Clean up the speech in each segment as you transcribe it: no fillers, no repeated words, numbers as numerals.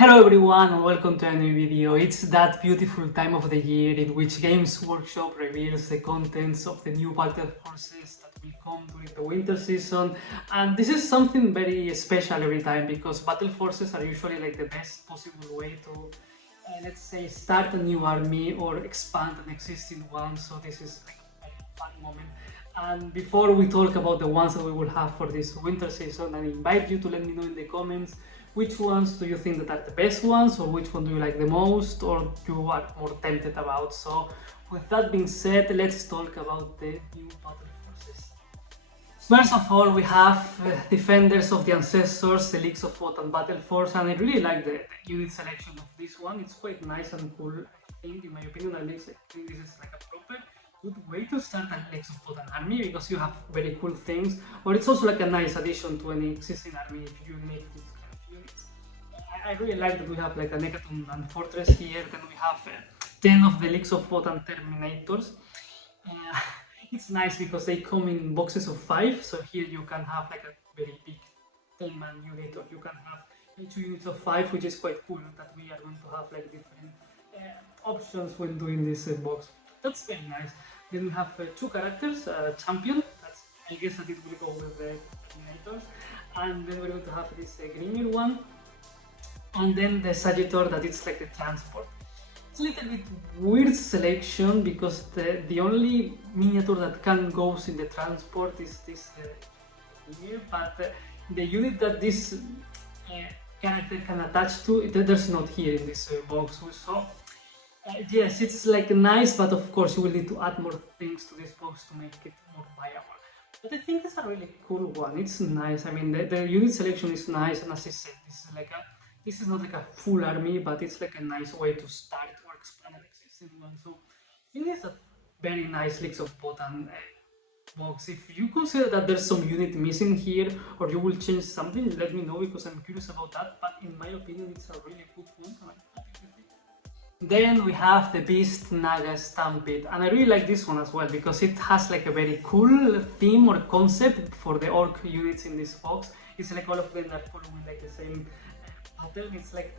Hello everyone and welcome to a new video. It's that beautiful time of the year in which Games Workshop reveals the contents of the new Battleforces that will come during the winter season, and this is something very special every time because Battleforces are usually like the best possible way to let's say start a new army or expand an existing one, so this is like a fun moment. And before we talk about the ones that we will have for this winter season, I invite you to let me know in the comments which ones do you think that are the best ones, or which one do you like the most, or you are more tempted about. So with that being said, let's talk about the new battle forces. First of all, we have Defenders of the Ancestors, the Leagues of Wotan Battle Force, and I really like the unit selection of this one. It's quite nice and cool. I think, in my opinion, at least, I think this is like a proper good way to start a Leagues of Wotan army because you have very cool things, or it's also like a nice addition to any existing army if you need this kind of units. I really like that we have like a Negaton and Fortress here, then we have 10 of the Leagues of Wotan Terminators. It's nice because they come in boxes of 5, so here you can have like a very big 10-man unit, or you can have 2 units of 5, which is quite cool that we are going to have like different options when doing this box. That's very nice. Then we have 2 characters, Champion, that's, I guess that it will go with the Terminators, and then we're going to have this Grimir one, and then the Sagittor, that it's like the transport. It's a little bit weird selection because the only miniature that can go in the transport is this here, but the unit that this character can attach to, there's not here in this box. So yes, it's like nice, but of course you will need to add more things to this box to make it more viable. But I think it's a really cool one. It's nice. I mean, the unit selection is nice, and as I said, this is not like a full army, but it's like a nice way to start or expand an existing one. So I think it's a very nice Leagues of Wotan box. If you consider that there's some unit missing here, or you will change something, let me know because I'm curious about that. But in my opinion, it's a really good one. Then we have the Beast Naga Stampede, and I really like this one as well because it has like a very cool theme or concept for the orc units in this box. It's like all of them are following like the same pattern. It's like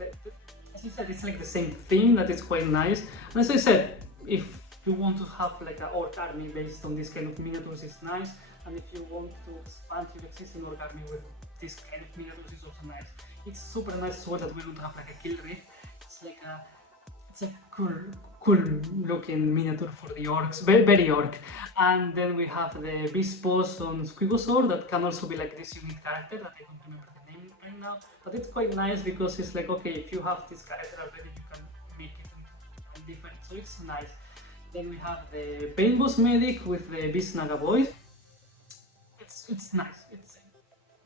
as I said, it's like the same theme that is quite nice. And as I said, if you want to have like an orc army based on this kind of miniatures, it's nice. And if you want to expand your existing orc army with this kind of miniatures, it's also nice. It's super nice as well that we're going to have like a kill reef. It's a cool looking miniature for the orcs, very orc. And then we have the Beast Boss on Squigosaur that can also be like this unique character that I don't remember the name right now, but it's quite nice because it's like, okay, if you have this character already, you can make it into different, so it's nice. Then we have the Pain Boss Medic with the Beast Naga Boys. It's nice.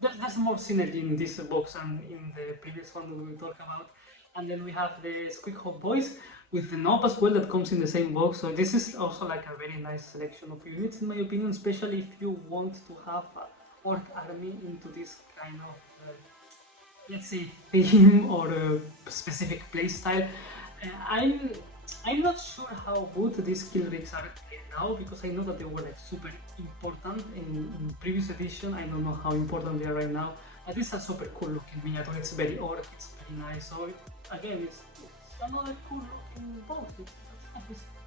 There's more synergy in this box than in the previous one that we will talk about. And then we have the Squeak Hawk Boys with the Knob as well that comes in the same box. So this is also like a very nice selection of units in my opinion, especially if you want to have an orc army into this kind of, let's say, theme or a specific playstyle. I'm not sure how good these kill rigs are right now because I know that they were like super important in previous edition. I don't know how important they are right now. But this is a super cool looking miniature. It's very orc, it's very nice. So again, it's another cool looking box.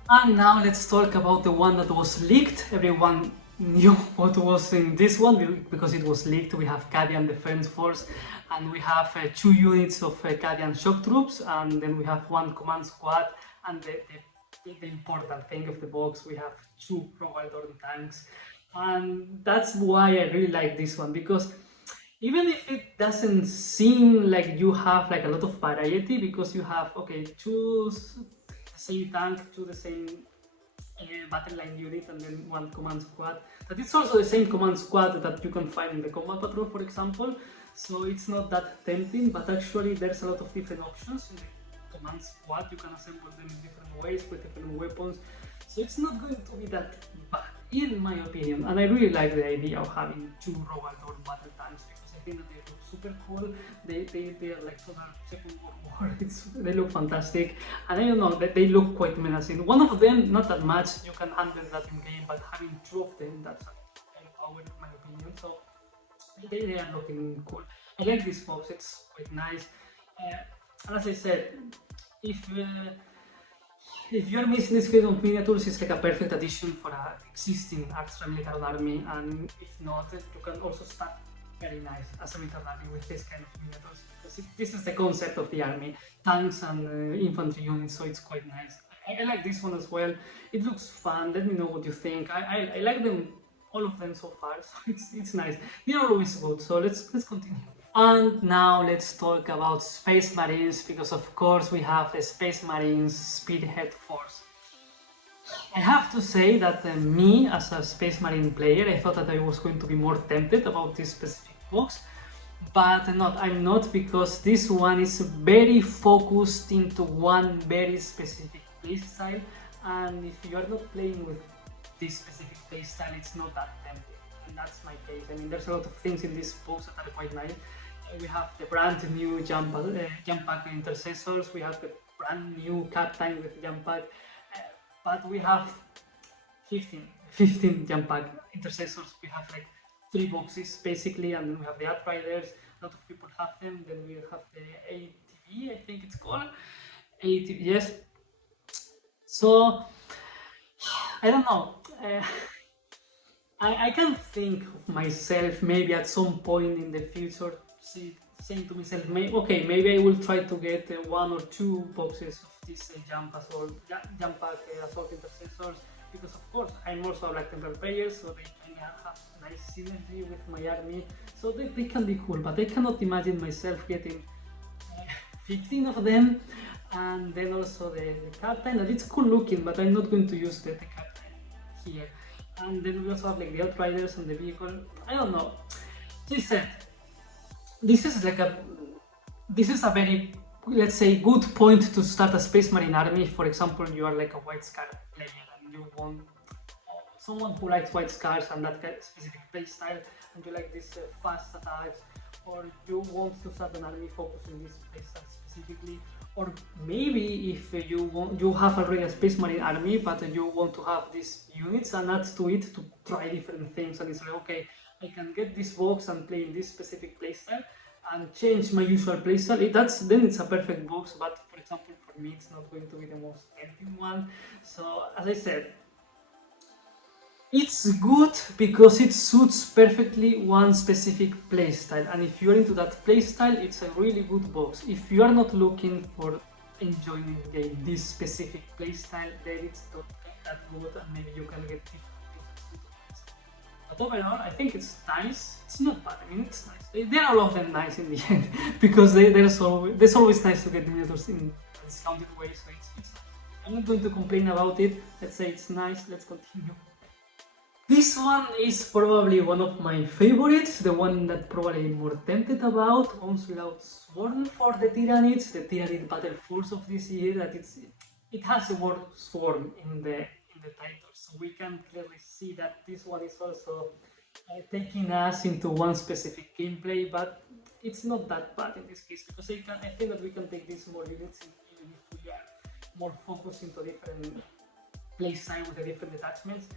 And now let's talk about the one that was leaked. Everyone knew what was in this one because it was leaked. We have Cadan Defense Force, and we have 2 units of Cadan Shock Troops, and then we have 1 command squad, and the important thing of the box, we have 2 Rogaldorn tanks. And that's why I really like this one, because even if it doesn't seem like you have like a lot of variety, because you have, okay, 2 the same tank, 2 the same battle line unit, and then 1 command squad. But it's also the same command squad that you can find in the combat patrol, for example. So it's not that tempting, but actually there's a lot of different options in the command squad. You can assemble them in different ways with different weapons. So it's not going to be that bad, in my opinion. And I really like the idea of having 2 Rogaldorn battle tanks because I think that they look super cool. They are like total Second World War. They look fantastic, and I don't know, they look quite menacing. One of them, not that much, you can handle that in game, but having 2 of them, that's a power in my opinion. So they are looking cool. I like this box, it's quite nice. And as I said, if you're missing this kind of miniatures, it's like a perfect addition for an existing extra military army, and if not, you can also start very nice as a military army with this kind of miniatures. Because this is the concept of the army, tanks and infantry units, so it's quite nice. I like this one as well. It looks fun. Let me know what you think. I like them, all of them so far, so it's nice. They're always good, so let's continue. And now let's talk about Space Marines, because of course we have the Space Marines Spearhead Force. I have to say that me, as a Space Marine player, I thought that I was going to be more tempted about this specific box, but I'm not, because this one is very focused into one very specific playstyle, and if you are not playing with this specific playstyle, it's not that tempting, and that's my case. I mean, there's a lot of things in this box that are quite nice. We have the brand new jump pack intercessors, we have the brand new Cadan with jump pack, but we have 15 jump pack intercessors. We have like 3 boxes basically, and then we have the Outriders, a lot of people have them. Then we have the ATV, I think it's called ATV, yes. So I don't know, I can think of myself maybe at some point in the future saying to myself, maybe I will try to get 1 or 2 boxes of these jump pack assault intercessors, because of course I'm also a Black Templar player, so they can have nice synergy with my army, so they can be cool. But I cannot imagine myself getting 15 of them, and then also the Captain, and it's cool looking, but I'm not going to use the Captain here. And then we also have like the Outriders and the vehicle. I don't know. So I said, this is a very, let's say, good point to start a Space Marine army. For example, you are like a White Scar player and you want someone who likes White Scars and that kind of specific playstyle, and you like this fast attacks, or you want to start an army focusing this playstyle specifically. Or maybe if you have already a Space Marine army, but you want to have these units and add to it to try different things, and it's like, okay, I can get this box and play in this specific playstyle and change my usual playstyle. Then it's a perfect box, but for example for me it's not going to be the most tempting one. So as I said, it's good because it suits perfectly one specific playstyle, and if you're into that playstyle, it's a really good box. If you are not looking for enjoying the game this specific playstyle, then it's not that good, and maybe you can get different things. But overall, I think it's nice. It's not bad. I mean, it's nice. They're all of them nice in the end, because there's always nice to get miniatures in a discounted way. So it's nice. I'm not going to complain about it. Let's say it's nice. Let's continue. This one is probably one of my favorites, the one that probably I'm more tempted about, Onslaught Swarm for the Tyranids, the Tyranid Battleforces of this year. That it has the word Swarm in the title, so we can clearly see that this one is also taking us into one specific gameplay, but it's not that bad in this case, because I think that we can take these more units even if we are more focused into different playstyle with the different detachments.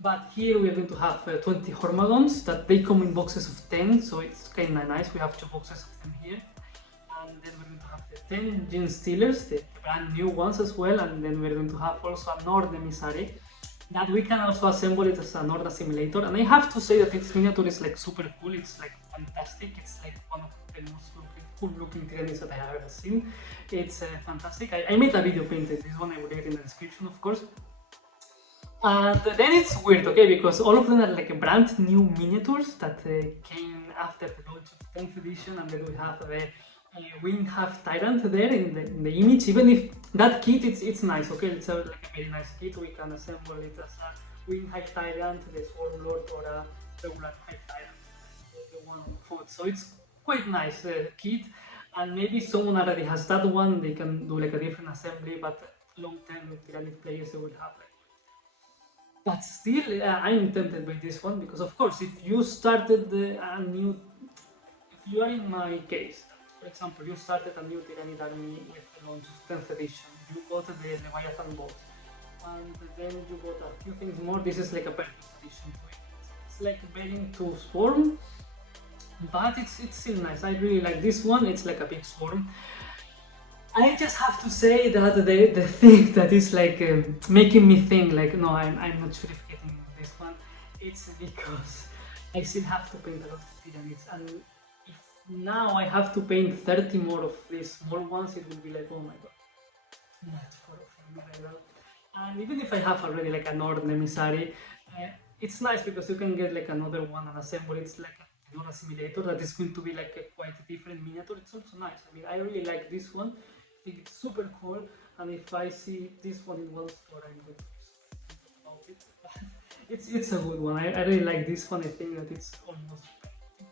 But here we are going to have 20 Hormagons that they come in boxes of 10, so it's kind of nice. We have 2 boxes of them here, and then we're going to have the 10 Gene Stealers, the brand new ones as well, and then we're going to have also a Norn Emissary that we can also assemble it as a Norn Assimilator. And I have to say that its miniature is like super cool. It's like fantastic. It's like one of the most cool looking Tyranids that I have ever seen. It's fantastic. I made a video painted this one. I will leave it in the description, of course. And then it's weird, okay, because all of them are like brand new miniatures that came after the launch of 10th edition, and then we have the Wing Half Tyrant there in the image. Even if that kit, it's nice, okay, it's like a very nice kit. We can assemble it as a Wing Half Tyrant, the Swarm Lord, or a regular Half Tyrant, the one on foot. So it's quite nice kit, and maybe someone already has that one. They can do like a different assembly, but long-term Tyranid players, they will have it. But still, I'm tempted by this one, because of course, if you started if you are in my case, for example, you started a new Tyranid army with the launch of 10th edition, you got the Leviathan box, and then you got a few things more. This is like a perfect addition to it. It's like bearing to Swarm, but it's still nice. I really like this one. It's like a big swarm. I just have to say that the thing that is like making me think like, no, I'm not sure if getting this one, it's because I still have to paint a lot of Tyranids, and if now I have to paint 30 more of these small ones, it will be like, oh my god, not for me right now. And even if I have already like a Norn Emissary, it's nice because you can get like another one and assemble. It's like a Nora simulator that is going to be like a quite a different miniature. It's also nice. I mean, I really like this one. I think it's super cool. And if I see this one in one store, I'm going to be super about it. It's a good one. I really like this one. I think that it's almost,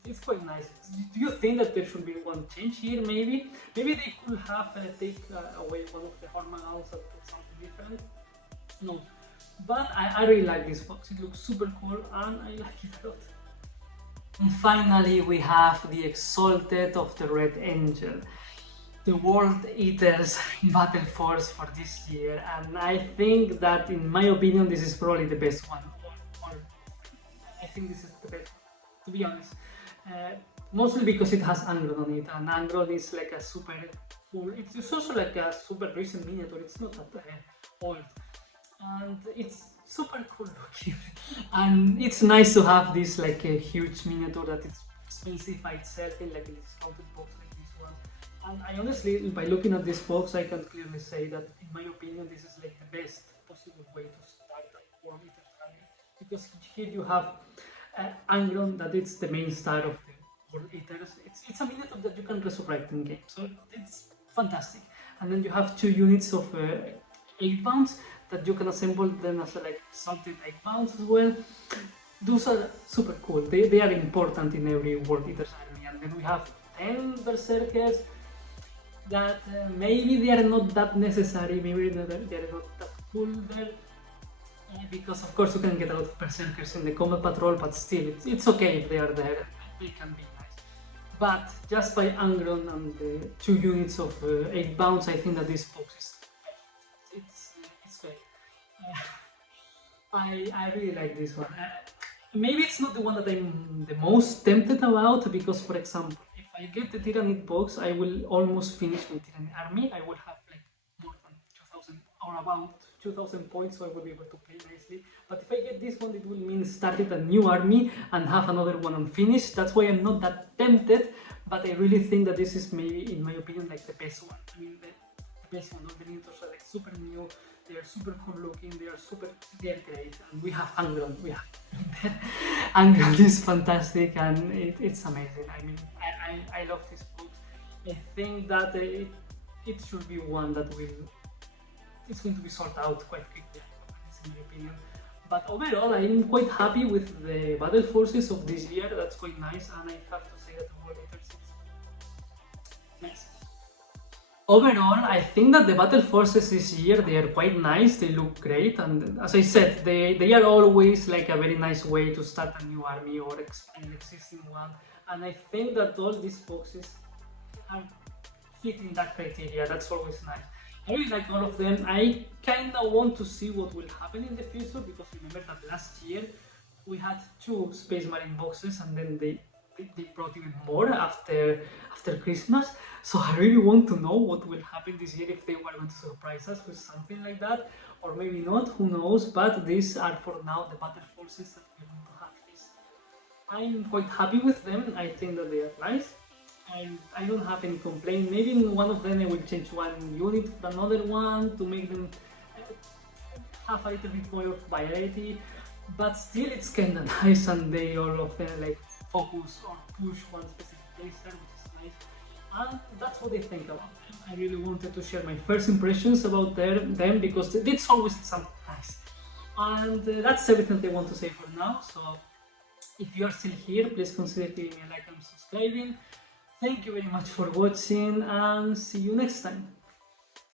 it's quite nice. Do you think that there should be one change here? Maybe they could have take away one of the ornaments and put something different. No, but I really like this box. It looks super cool and I like it a lot. And finally we have the Exalted of the Red Angel, the World Eaters battle force for this year, and I think that in my opinion this is probably the best one. I think this is the best one, to be honest. Mostly because it has Angron on it, and Angron is like a super cool, it's also like a super recent miniature, it's not that old. And it's super cool looking, and it's nice to have this like a huge miniature that is expensive by itself in like a discounted box like this one. And I honestly, by looking at this box, I can clearly say that in my opinion this is like the best possible way to start a World Eaters army, because here you have Angron, that it's the main star of the World Eaters. It's a miniature that you can resurrect in game, so it's fantastic. And then you have 2 units of 8 pounds that you can assemble them as like salted 8 pounds as well. Those are super cool. They are important in every World Eaters army. And then we have 10 Berserkers that maybe they are not that necessary, maybe they are not that cool there. Because of course you can get a lot of Berserkers in the combat patrol, but still it's okay if they are there. They can be nice. But just by Angron and the 2 units of 8 pounds, I think that this box is great. I really like this one. Maybe it's not the one that I'm the most tempted about, because for example, if I get the Tyranid box, I will almost finish my Tyranid army. I will have like more than 2000 or about 2000 points, so I will be able to play nicely. But if I get this one, it will mean starting a new army and have another one unfinished. That's why I'm not that tempted, but I really think that this is maybe, in my opinion, like the best one. I mean, the best one. All the miniatures are like super new. They are super cool looking, they are great, and we have Angron, Angron is fantastic, and it's amazing. I mean, I love this book. I think that it should be one that it's going to be sorted out quite quickly, in my opinion. But overall, I'm quite happy with the battle forces of this year. That's quite nice, and I have to say that the World Eaters is nice. Overall, I think that the battle forces this year, they are quite nice, they look great, and as I said, they are always like a very nice way to start a new army or expand an existing one, and I think that all these boxes are fitting that criteria. That's always nice. I really like all of them. I kinda want to see what will happen in the future, because remember that last year we had 2 Space Marine boxes, and then they brought even more after Christmas. So I really want to know what will happen this year, if they were going to surprise us with something like that, or maybe not, who knows. But these are for now the battle forces that we're going to have this. I'm quite happy with them. I think that they are nice. I don't have any complaint. Maybe in one of them I will change one unit for another one to make them have a little bit more of variety, but still it's kinda nice, and they all of them like focus or push one specific playstyle, which is nice, and that's what I think about them. I really wanted to share my first impressions about them, because it's always something nice. And that's everything I want to say for now. So if you are still here, please consider giving me a like and subscribing. Thank you very much for watching, and see you next time.